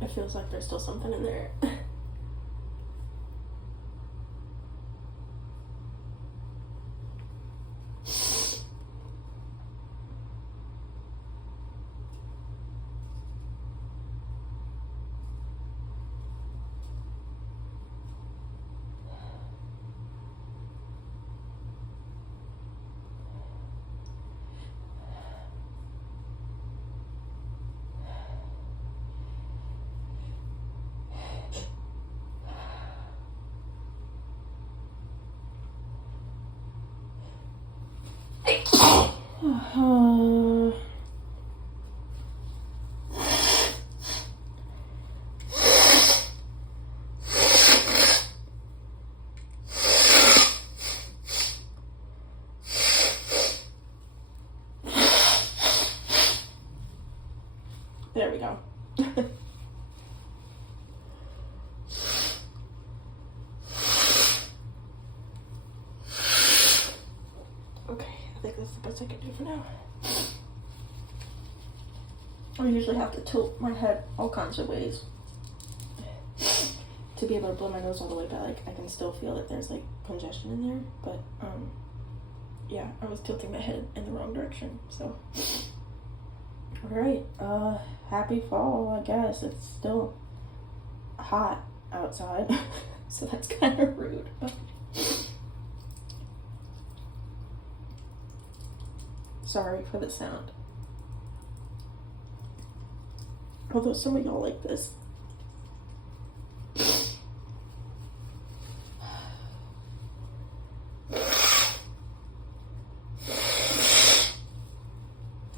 It feels like there's still something in there. There we go. Okay, I think that's the best I can do for now. I usually have to tilt my head all kinds of ways to be able to blow my nose all the way back. I can still feel that there's like congestion in there, but yeah, I was tilting my head in the wrong direction. So alright, happy fall, I guess. It's still hot outside, so that's kind of rude, but sorry for the sound. Although some of y'all like this.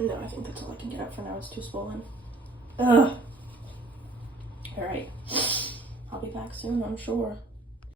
No, I think that's all I can get out for now. It's too swollen. Ugh. Alright. I'll be back soon, I'm sure.